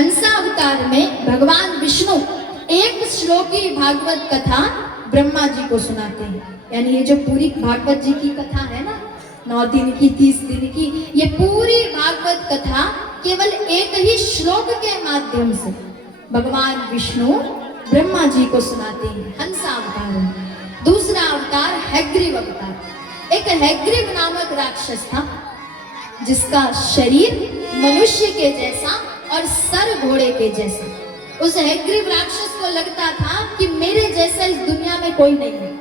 हंसावतार में भगवान विष्णु एक श्लोकी भागवत कथा ब्रह्मा जी को सुनाते हैं। यानी ये जो पूरी भागवत जी की कथा है ना, 9 दिन की 30 दिन की, ये पूरी भागवत कथा केवल एक ही श्लोक के माध्यम से भगवान विष्णु ब्रह्मा जी को सुनाते हैं हंसावतार में। दूसरा अवतार हैग्रीव अवतार। एक हैग्रीव नामक राक्षस था जिसका शरीर मनुष्य के जैसा और सर घोड़े के जैसा। उस हैग्रीव राक्षस को लगता था कि मेरे जैसा इस दुनिया में कोई नहीं है,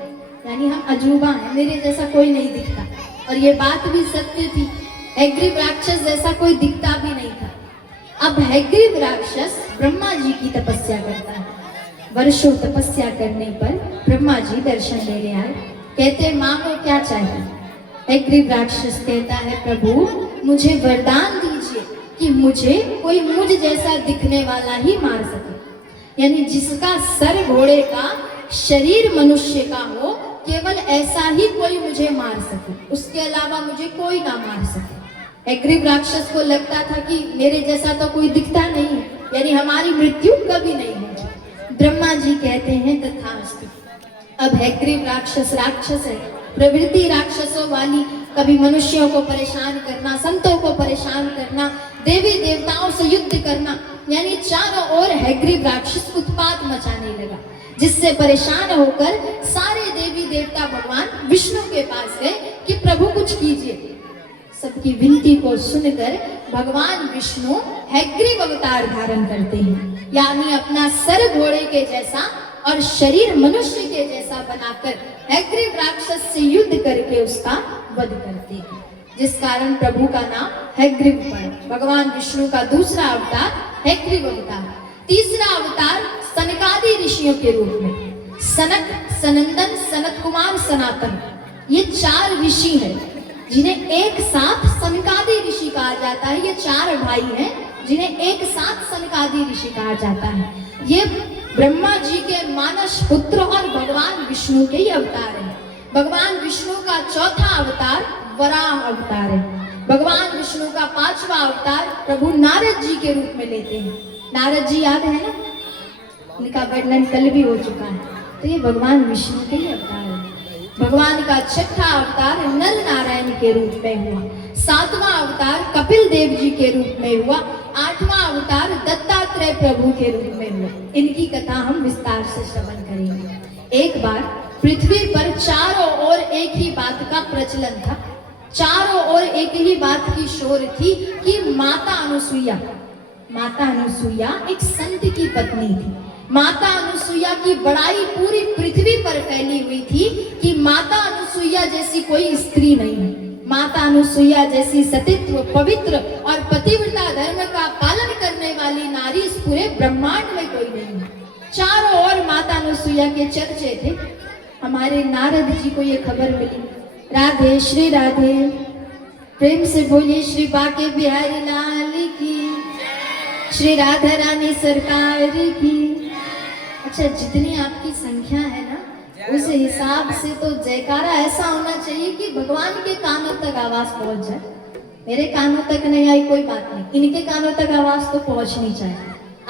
यानी हम अजूबा हैं, मेरे जैसा कोई नहीं दिखता। और ये बात भी सत्य थी, हैग्रीव राक्षस जैसा कोई दिखता भी नहीं था। अब हैग्रीव राक्षस ब्रह्मा जी की तपस्या करता है। वर्षों तपस्या करने पर ब्रह्मा जी दर्शन देने आए। कहते मांगो क्या चाहिए। हैग्रीव राक्षस कहता है प्रभु मुझे वरदान दीजिए कि मुझे कोई मुझ जैसा दिखने वाला ही मार सके, यानी जिसका सर घोड़े का शरीर मनुष्य का हो, केवल ऐसा ही कोई मुझे मार सके, उसके अलावा मुझे कोई ना मार सके। हैग्रीव राक्षस को लगता था कि मेरे जैसा तो कोई दिखता नहीं है, यानी हमारी मृत्यु कभी नहीं होगी। ब्रह्मा जी कहते हैं तथास्तु। अब हैग्रीव राक्षस है, प्रवृत्ति राक्षसों वाली, कभी मनुष्यों को परेशान करना, संतों को परेशान करना, देवी देवताओं से युद्ध करना, यानी चारों ओर हैग्रीव राक्षस उत्पात मचाने लगा। जिससे परेशान होकर सारे देवी देवता भगवान विष्णु के पास गए कि प्रभु कुछ कीजिए। सबकी विनती को सुनकर भगवान विष्णु हैग्रीव अवतार धारण करते हैं, यानी अपना सर घोड़े के जैसा और शरीर मनुष्य के जैसा बनाकर हैग्रीव राक्षस से युद्ध करके उसका वध करते हैं, जिस कारण प्रभु का नाम हैग्रीव पड़ा। भगवान विष्णु का दूसरा अवतार हैग्रीव अवतार। तीसरा अवतार सनकादि ऋषियों के रूप में। सनक, सनंदन, सनत कुमार, सनातन, ये 4 ऋषि हैं जिन्हें एक साथ सनकादि ऋषि कहा जाता है। ये 4 भाई हैं जिन्हें एक साथ सनकादि ऋषि कहा जाता है। ये ब्रह्मा जी के मानस पुत्र और भगवान विष्णु के ही अवतार हैं। भगवान विष्णु का चौथा अवतार वराह अवतार है। भगवान विष्णु का 5वां अवतार प्रभु नारद जी के रूप में लेते हैं। नारद जी याद है ना, उनका वर्णन कल भी हो चुका है। तो ये भगवान विष्णु के ही अवतार है। भगवान का 6ठा अवतार नर नारायण के रूप में हुआ। 7वां अवतार कपिल देव जी के रूप में हुआ। 8वां अवतार दत्तात्रेय प्रभु के रूप में हुआ। इनकी कथा हम विस्तार से श्रवण करेंगे। एक बार पृथ्वी पर चारों ओर एक ही बात का प्रचलन था, चारों ओर एक ही बात की शोर थी कि माता अनुसुईया एक संत की पत्नी थी। माता अनुसुईया की बड़ाई पूरी पृथ्वी पर फैली हुई थी कि माता अनुसुईया जैसी कोई स्त्री नहीं है। माता अनुसुईया जैसी सतीत्व, पवित्र और पतिव्रता धर्म का पालन करने वाली नारी इस पूरे ब्रह्मांड में कोई नहीं है। चारों ओर माता अनुसुईया के चर्चे थे। हमारे नारद जी को ये खबर मिली। राधे श्री राधे, प्रेम से बोलिए श्री बाके बिहारी लाल की, श्री राधा रानी सरकार की। अच्छा, जितनी आपकी संख्या है ना, उस हिसाब से तो जयकारा ऐसा होना चाहिए कि भगवान के कानों तक आवाज पहुंच जाए। मेरे कानों तक नहीं आई कोई बात नहीं, इनके कानों तक आवाज तो पहुंचनी चाहिए।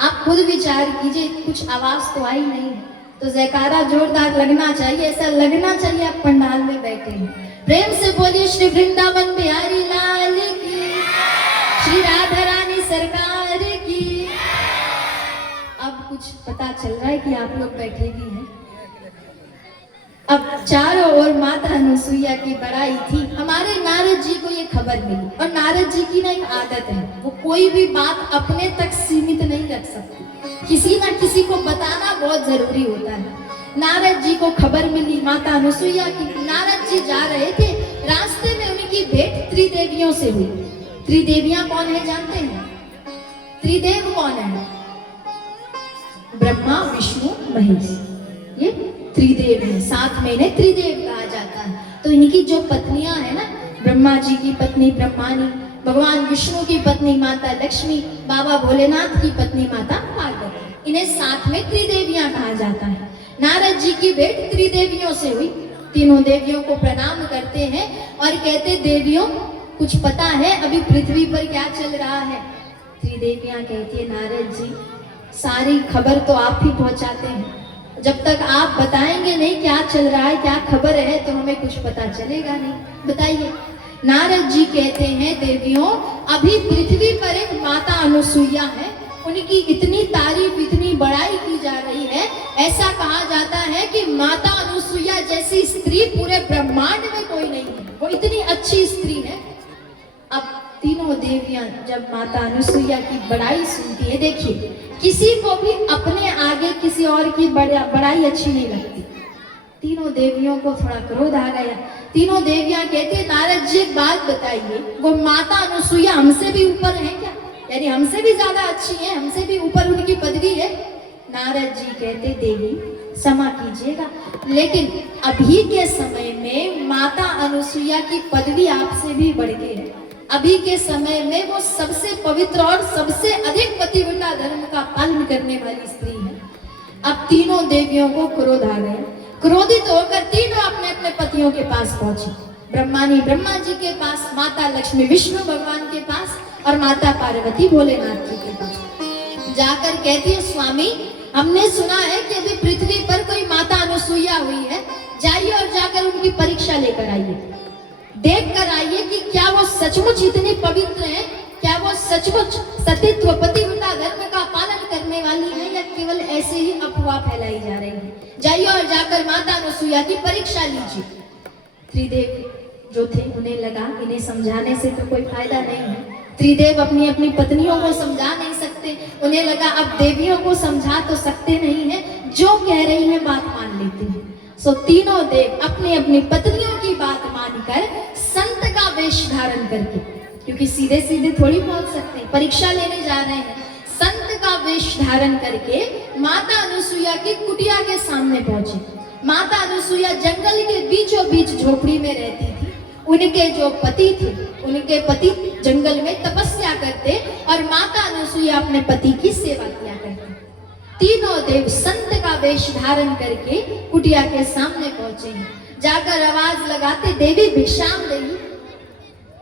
आप खुद विचार कीजिए, कुछ आवाज तो आई नहीं, तो जयकारा जोरदार लगना चाहिए। ऐसा लगना चाहिए आप पंडाल में बैठे हैं। प्रेम से बोलिए श्री वृंदावन बिहारी लाल की, श्री राधा रानी सरकार की। अब कुछ पता चल रहा है कि आप लोग बैठे भी हैं। अब चारों ओर माता अनुसुईया की बड़ाई थी। हमारे नारद जी को ये खबर मिली, और नारद जी की ना एक आदत है, वो कोई भी बात अपने तक सीमित नहीं रख सकती, किसी ना किसी को बताना बहुत जरूरी होता है। नारद जी को खबर मिली माता अनुसुईया की। नारद जी जा रहे थे, रास्ते में उनकी भेंट त्रिदेवियों से हुई। त्रिदेवियां कौन है जानते हैं? त्रिदेव कौन है? ब्रह्मा, विष्णु, महेश, ये त्रिदेव है। साथ में इन्हें त्रिदेव कहा जाता है। तो इनकी जो पत्नियां है ना, ब्रह्मा जी की पत्नी ब्रह्मानी, भगवान विष्णु की पत्नी माता लक्ष्मी, बाबा भोलेनाथ की पत्नी माता पार्वती, इन्हें साथ में त्रिदेवियां कहा जाता है। नारद जी की भेंट त्रिदेवियों से हुई। तीनों देवियों को प्रणाम करते हैं और कहते देवियों कुछ पता है अभी पृथ्वी पर क्या चल रहा है? त्रिदेवियां कहती है नारद जी सारी खबर तो आप ही पहुंचाते हैं, जब तक आप बताएंगे नहीं क्या चल रहा है क्या खबर है तो हमें कुछ पता चलेगा नहीं, बताइए। नारद जी कहते हैं देवियों अभी पृथ्वी पर एक माता अनुसुईया है, उनकी इतनी तारीफ इतनी बड़ाई की जा रही है, ऐसा कहा जाता है कि माता अनुसुईया जैसी स्त्री पूरे ब्रह्मांड में कोई नहीं है, वो इतनी अच्छी स्त्री है। अब तीनों देवियां जब माता अनुसुईया की बड़ाई सुनती है, देखिए किसी को भी अपने आगे किसी और की बड़ाई अच्छी नहीं लगती। तीनों देवियों को थोड़ा क्रोध आ गया। तीनों देवियां कहती है नारद जी एक बात बताइए, वो माता अनुसुईया हमसे भी ऊपर है क्या, यानी हमसे भी ज्यादा अच्छी है, हमसे भी ऊपर उनकी पदवी है। नारद जी कहते देवी क्षमा कीजिएगा, लेकिन अभी के समय में माता अनुसुईया की पदवी आपसे भी बढ़ गई है। अभी के समय में वो सबसे पवित्र और सबसे अधिक पतिव्रता धर्म का पालन करने वाली स्त्री है। अब तीनों देवियों को क्रोध आ गया, क्रोधित होकर तीनों अपने अपने पतियों के पास पहुंची। ब्रह्मानी ब्रह्मा जी के पास, माता लक्ष्मी विष्णु भगवान के पास और माता पार्वती भोलेनाथ जी के पास जाकर कहती है स्वामी हमने सुना है कि अभी पृथ्वी पर कोई माता अनुसुईया हुई है, जाइए और जाकर उनकी परीक्षा लेकर आइए, देख कर आइए कि क्या वो सचमुच इतनी पवित्र है, क्या वो सचमुच सतीत्व पतिव्रता धर्म का पालन करने वाली है या केवल ऐसे ही अफवाह फैलाई जा रही है। जाइए और जाकर माता अनुसुईया की परीक्षा लीजिए। त्रिदेव जो थे उन्हें लगा इन्हें समझाने से तो कोई फायदा नहीं है, त्रिदेव अपनी अपनी पत्नियों को समझा नहीं सकते, उन्हें लगा अब देवियों को समझा तो सकते नहीं है, जो कह रही है बात मान लेते हैं। सो तीनों देव अपनी अपनी पत्नियों की बात मानकर संत का वेश धारण करके, क्योंकि सीधे सीधे थोड़ी पहुंच सकते, परीक्षा लेने जा रहे हैं, संत का वेश धारण करके माता अनुसुईया की कुटिया के सामने पहुंचे। माता अनुसुईया जंगल के बीचों बीच झोपड़ी में रहती थी। उनके जो पति थे, उनके पति जंगल में तपस्या करते और माता अनुसुईया अपने पति की सेवा किया करती। तीनों देव संत का वेश धारण करके कुटिया के सामने पहुंचे हैं। जाकर आवाज लगाते देवी भिक्षाम देवी।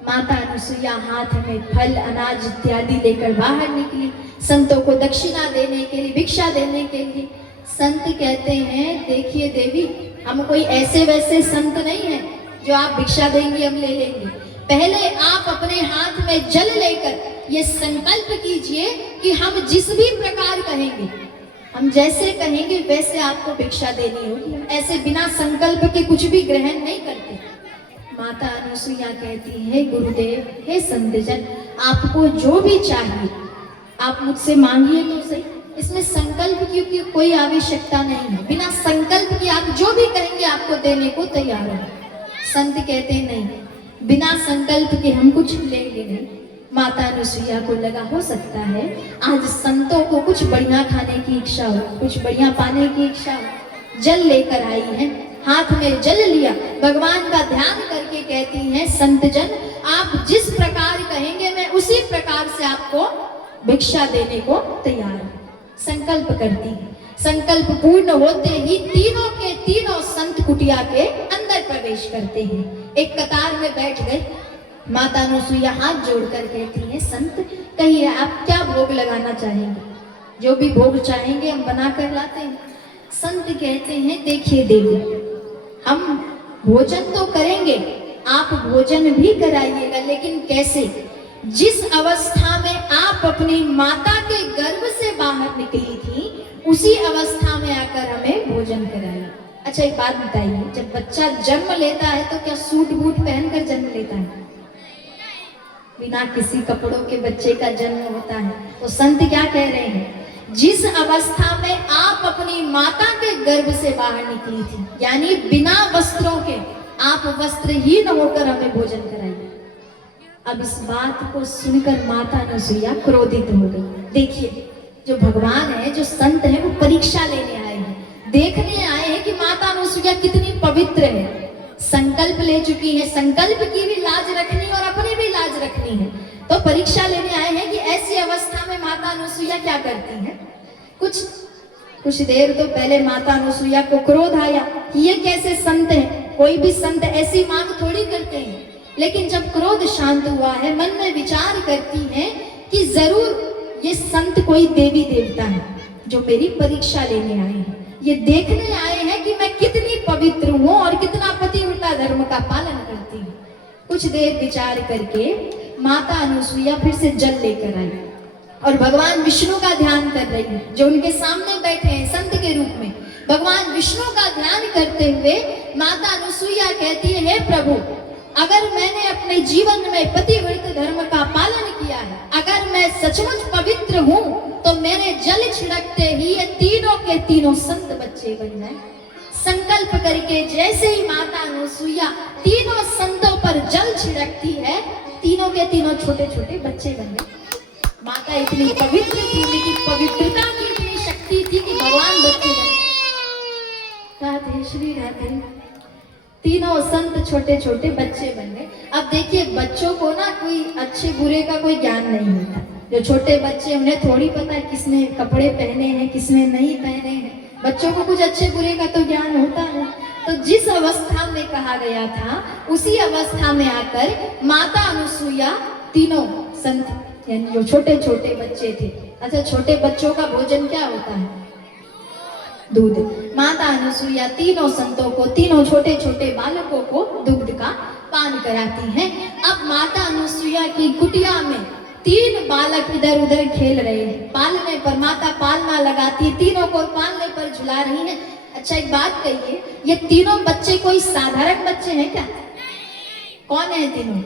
माता अनुसुईया हाथ में फल अनाज इत्यादि लेकर बाहर निकली, संतों को दक्षिणा देने के लिए, भिक्षा देने के लिए। संत कहते हैं देखिए देवी हम कोई ऐसे वैसे संत नहीं है जो आप भिक्षा देंगी हम ले लेंगे, पहले आप अपने हाथ में जल लेकर ये संकल्प कीजिए कि हम जिस भी प्रकार कहेंगे, हम जैसे कहेंगे वैसे आपको भिक्षा देनी होगी, हम ऐसे बिना संकल्प के कुछ भी ग्रहण नहीं करते। माता अनुसुईया कहती है गुरुदेव हे संतजन आपको जो भी चाहिए आप मुझसे मांगिए तो सही, इसमें संकल्प की कोई आवश्यकता नहीं है, बिना संकल्प के आप जो भी कहेंगे आपको देने को तैयार है। संत कहते हैं नहीं बिना संकल्प के हम कुछ लेंगे नहीं। माता अनुसुईया को लगा हो सकता है आज संतों को कुछ बढ़िया खाने की इच्छा हो, कुछ बढ़िया पाने की इच्छा हो, जल लेकर आई है, हाथ में जल लिया, भगवान का ध्यान करके कहती हैं संतजन आप जिस प्रकार कहेंगे मैं उसी प्रकार से आपको भिक्षा देने को तैयार हूं। संकल्प करती है, संकल्प पूर्ण होते ही तीनों के तीनों संत कुटिया के अंदर प्रवेश करते हैं, एक कतार में बैठ गए। माता अनुसुईया हाथ जोड़कर कहती है संत कहिए आप क्या भोग लगाना चाहेंगे, जो भी भोग चाहेंगे हम बना कर लाते हैं। संत कहते हैं देखिए देवी हम भोजन तो करेंगे, आप भोजन भी कराइएगा, लेकिन कैसे, जिस अवस्था में आप अपनी माता के गर्भ से बाहर निकली थी उसी अवस्था में आकर हमें भोजन कराइए। अच्छा एक बात बताइए, जब बच्चा जन्म लेता है तो क्या सूट बूट पहनकर जन्म लेता है? बिना किसी कपड़ों के बच्चे का जन्म होता है। तो संत क्या कह रहे हैं, जिस अवस्था में आप अपनी माता के गर्भ से बाहर निकली थी, यानी बिना वस्त्रों के, आप वस्त्रहीन होकर हमें भोजन कराइए। अब इस बात को सुनकर माता अनुसुईया क्रोधित हो गई। देखिए जो भगवान है, जो संत है, वो परीक्षा लेने आए हैं, देखने आए हैं कि माता अनुसुईया कितनी पवित्र है, संकल्प ले चुकी है, संकल्प की भी लाज रखनी और अपनी भी लाज रखनी है, तो परीक्षा लेने आए हैं कि ऐसी अवस्था में माता अनुसुईया क्या करती है। कुछ देर तो पहले माता अनुसुईया को क्रोध आया कि ये कैसे संत है, कोई भी संत ऐसी मांग थोड़ी करते हैं, लेकिन जब क्रोध शांत हुआ है, मन में विचार करती है कि जरूर ये संत कोई देवी देवता है जो मेरी परीक्षा लेने आए हैं, ये देखने आए हैं कि मैं कितनी पवित्र हूँ और कितना पतिव्रता धर्म का पालन करती हूँ। कुछ देर विचार करके माता अनुसुईया फिर से जल लेकर आई और भगवान विष्णु का ध्यान कर रही है, जो उनके सामने बैठे हैं संत के रूप में। भगवान विष्णु का ध्यान करते हुए माता अनुसुईया कहती है, हे प्रभु, अगर मैंने अपने जीवन में पतिव्रत धर्म का पालन किया है, अगर मैं सचमुच पवित्र हूँ, तो मेरे जल छिड़कते ही ये तीनों के तीनों संत बच्चे बन जाए। संकल्प करके जैसे ही माता अनुसुईया तीनों संतों पर जल छिड़कती है, तीनों के तीनों छोटे छोटे बच्चे बन गए। माता इतनी पवित्र थी, उनकी पवित्रता की इतनी शक्ति थी कि भगवान बच्चे बने। राधे श्री राधे। तीनों संत छोटे छोटे बच्चे बन गए। अब देखिए, बच्चों को ना कोई अच्छे बुरे का कोई ज्ञान नहीं होता। जो छोटे बच्चे, उन्हें थोड़ी पता है किसने कपड़े पहने हैं, किसने नहीं पहने हैं। बच्चों को कुछ अच्छे बुरे का तो ज्ञान होता है। तो जिस अवस्था में कहा गया था, उसी अवस्था में आकर माता अनुसुईया तीनों संत, यानी जो छोटे छोटे बच्चे थे। अच्छा, छोटे बच्चों का भोजन क्या होता है? दूध। माता अनुसुईया तीनों संतों को, तीनों छोटे छोटे बालकों को दूध का पान कराती हैं। अब माता अनुसुईया की कुटिया में तीन बालक इधर उधर खेल रहे हैं। पालने पर माता पालना लगाती है, तीनों को पालने पर झुला रही है। अच्छा, एक बात कहिए, ये तीनों बच्चे कोई साधारण बच्चे हैं क्या? कौन है तीनों?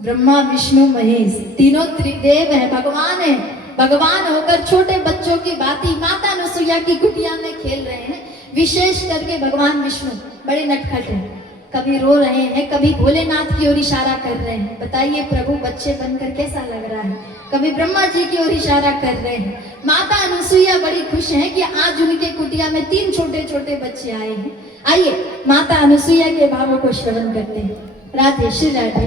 ब्रह्मा विष्णु महेश, तीनों त्रिदेव है, भगवान है। भगवान होकर छोटे बच्चों की भांति माता अनुसुईया की कुटिया में खेल रहे हैं। विशेष करके भगवान विष्णु बड़े नटखट हैं, कभी रो रहे हैं, कभी भोलेनाथ की ओर इशारा कर रहे हैं। बताइए प्रभु बच्चे बनकर कैसा लग रहा है? कभी ब्रह्मा जी की ओर इशारा कर रहे हैं। माता अनुसुईया बड़ी खुश हैं कि आज उनके कुटिया में तीन छोटे छोटे बच्चे आए हैं। आइए माता अनुसुईया के भावों को श्रवण करते हैं। राधे श्री राधे।